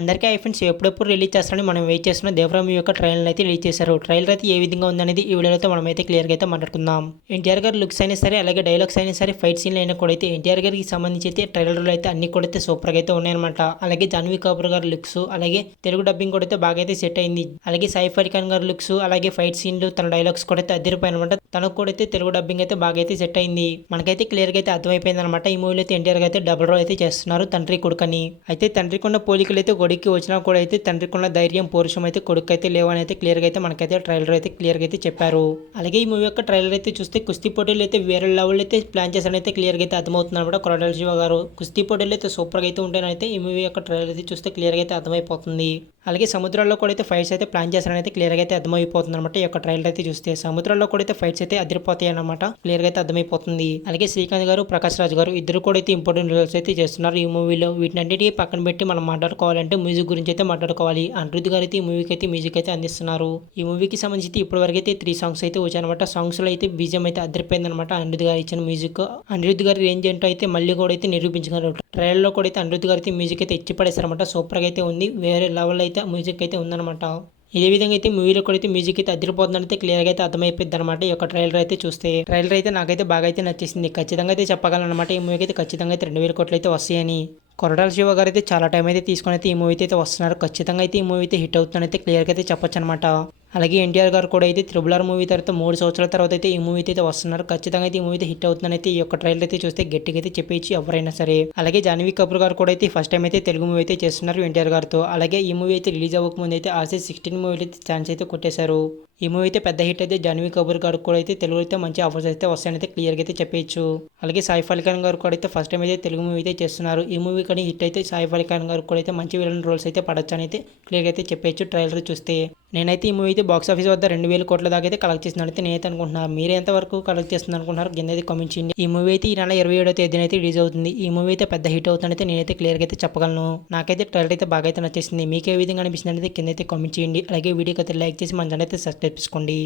అందరికీ ఫ్రెండ్స్ ఎప్పుడెప్పుడు రిలీజ్ చేస్తారని మనం వెయిట్ చేస్తున్న దేవరా మూవీ యొక్క ట్రైలర్ అయితే రిలీజ్ చేశారు. ట్రైలర్ అయితే ఏ విధంగా ఉందనేది ఈ వీడియోలో అయితే మనమైతే క్లియర్గా అయితే మాట్లాడుకుందాం. ఎన్టీఆర్ గారు లుక్స్ అయినా సరే, అలాగే డైలాగ్స్ అయినా సరే, ఫైట్ సీన్లు అయినా కూడా అయితే ఎన్టీఆర్ గారికి సంబంధించి అయితే ట్రైలర్లో అయితే అన్ని కూడా అయితే సూపర్గా అయితే ఉన్నాయన్నమాట. అలాగే జాన్వీ కపూర్ గారి లుక్స్, అలాగే తెలుగు డబ్బింగ్ కూడా అయితే బాగా అయితే సెట్ అయింది. అలాగే సైఫ్ అలీ ఖాన్ గారి లుక్స్, అలాగే ఫైట్ సీన్లు, తన డైలాగ్స్ కూడా అయితే అదిరిపోయినమాట. తనకు కూడా అయితే తెలుగు డబ్బింగ్ అయితే బాగా అయితే సెట్ అయింది. మనకైతే క్లియర్గా అయితే అర్థమైపోయింది అనమాట. ఈ మూవీలో అయితే ఎన్టీఆర్ గారు అయితే డబుల్ రోల్ అయితే చేస్తున్నారు తండ్రి కొడుకని. అయితే తండ్రికి ఉన్న పోలికలు అయితే కొడుక్కి వచ్చినా కూడా అయితే తండ్రికి ఉన్న ధైర్యం, పౌరుషం అయితే కొడుకు అయితే లేవని అయితే క్లియర్గా అయితే మనకైతే ట్రైలర్ అయితే క్లియర్గా అయితే చెప్పారు. అలాగే ఈ మూవీ యొక్క ట్రైలర్ అయితే చూస్తే కుస్తీ పోటీలు అయితే వేరే లెవెల్ అయితే ప్లాన్ చేశారని అయితే క్లియర్గా అయితే అర్థమవుతుంది అనమాట. కొరటాల శివ గారు కుస్తీ పోటీలు అయితే సూపర్గా అయితే ఉంటాయని ఈ మూవీ యొక్క ట్రైలర్ అయితే చూస్తే క్లియర్గా అయితే అర్థమైపోతుంది. అలాగే సముద్రాల్లో కూడా అయితే ఫైట్స్ అయితే ప్లాన్ చేశారని అయితే క్లియర్గా అయితే అర్థమైపోతుంది అనమాట. ఈ యొక్క ట్రైలర్ అయితే చూస్తే సముద్రాల్లో కూడా అయితే ఫైట్స్ అయితే అదిరిపోతాయి అనమాట. క్లియర్గా అయితే అర్థమైపోతుంది. అలాగే శ్రీకాంత్ గారు, ప్రకాష్ రాజ్ గారు ఇద్దరు కూడా అయితే ఇంపార్టెంట్ రోల్స్ అయితే చేస్తున్నారు ఈ మూవీలో. వీటినన్నిటికీ పక్కన పెట్టి మనం మాట్లాడుకోవాలంటే మ్యూజిక్ గురించి అయితే మాట్లాడుకోవాలి. అనిరుద్ధ్ గారు అయితే ఈ మూవీకి అయితే మ్యూజిక్ అయితే అందిస్తున్నారు. ఈ మూవీకి సంబంధించి ఇప్పటి వరకు అయితే 3 సాంగ్స్ అయితే వచ్చాయన్నమాట. సాంగ్స్ లో అయితే బీజం అయితే అదిరిపోయింది అనమాట. అనిరుద్ధ్ గారు ఇచ్చిన మ్యూజిక్, అనిరుద్ధ్ గారి రేంజ్ ఏంటో అయితే మళ్ళీ కూడా అయితే నిరూపించుకున్నారు. ట్రైలర్ లో కూడా అయితే అనిరుద్ధ్ గారు అయితే మ్యూజిక్ అయితే ఇచ్చి పడేశారన్నమాట. సూపర్ గా అయితే ఉంది. వేరే లెవెల్ అయితే మ్యూజిక్ అయితే ఉందన్నమాట. ఇదే విధంగా అయితే మూవీలో కూడా అయితే మ్యూజిక్ అయితే అదిరిపోతుందని అయితే క్లియర్గా అయితే అర్థమైపోయింది అనమాట. ఈ యొక్క ట్రైలర్ అయితే చూస్తే ట్రైలర్ అయితే నాకైతే బాగా అయితే నచ్చేసింది. ఖచ్చితంగా అయితే చెప్పగలను అనమాట. ఈ మూవీకి అయితే ఖచ్చితంగా అయితే 2000 కోట్లు అయితే వస్తాయని. కొరటాల శివ గారు అయితే చాలా టైం అయితే తీసుకొని అయితే ఈ మూవీ అయితే వస్తున్నారు. ఖచ్చితంగా అయితే ఈ మూవీ అయితే హిట్ అవుతుందని అయితే క్లియర్గా అయితే చెప్పొచ్చు అనమాట. అలాగే ఎన్టీఆర్ గారు కూడా అయితే త్రిబుల్ ఆర్ మూవీ తర్వాత 3 సంవత్సరాల తర్వాత అయితే ఈ మూవీ అయితే వస్తున్నారు. ఖచ్చితంగా అయితే ఈ మూవీ అయితే హిట్ అవుతుందని అయితే ఈ యొక్క ట్రైలర్ అయితే చూస్తే గట్టిగా అయితే చెప్పేసి ఎవరైనా సరే. అలాగే జాన్వీ కపూర్ గారు కూడా అయితే ఫస్ట్ టైం అయితే తెలుగు మూవీ అయితే చేస్తున్నారు ఎన్టీఆర్ గారితో. అలాగే ఈ మూవీ అయితే రిలీజ్ అవ్వకముందు అయితే RC16 మూవీ అయితే ఛాన్స్ అయితే కొట్టేశారు. ఈ మూవీ అయితే పెద్ద హిట్ అయితే జాన్వీ కపూర్ గారు కూడా అయితే తెలుగు అయితే మంచి ఆఫర్స్ అయితే వస్తాయని అయితే క్లియర్గా అయితే చెప్పేయచ్చు. అలాగే సైఫ్ అలీ ఖాన్ గారు కూడా అయితే ఫస్ట్ టైం అయితే తెలుగు మూవీ అయితే చేస్తున్నారు. ఈ మూవీ కానీ హిట్ అయితే సైఫ్ అలీ ఖాన్ గారు కూడా అయితే మంచి విలన్ రోల్స్ అయితే పడొచ్చు అని అయితే క్లియర్గా అయితే చెప్పేయచ్చు ట్రైలర్ చూస్తే. నేనైతే ఈ మూవీ అయితే బాక్స్ ఆఫీస్ వద్ద 2000 కోట్ల దాకా అయితే కలెక్ట్ చేస్తున్నాను అయితే నేనైతే అనుకుంటున్నాను. మీరు ఎంతవరకు కలెక్ట్ చేస్తుంది అనుకుంటున్నారు కింద అయితే కామెంట్ చేయండి. ఈ మూవీ అయితే ఈ నెల 27వ తేదీన అయితే రిలీజ్ అవుతుంది. ఈ మూవీ అయితే పెద్ద హిట్ అవుతుందైతే నేనైతే క్లియర్గా అయితే చెప్పగలను. నాకైతే ట్రైలర్ అయితే బాగా అయితే నచ్చేసింది. మీకు ఏ విధంగా అనిపిస్తుంది అనేది కింద అయితే కామెంట్ చేయండి. అలాగే వీడియోకి అయితే లైక్ చేసి మన ఛానల్ అయితే సబ్స్క్రైబ్ చేసుకోండి.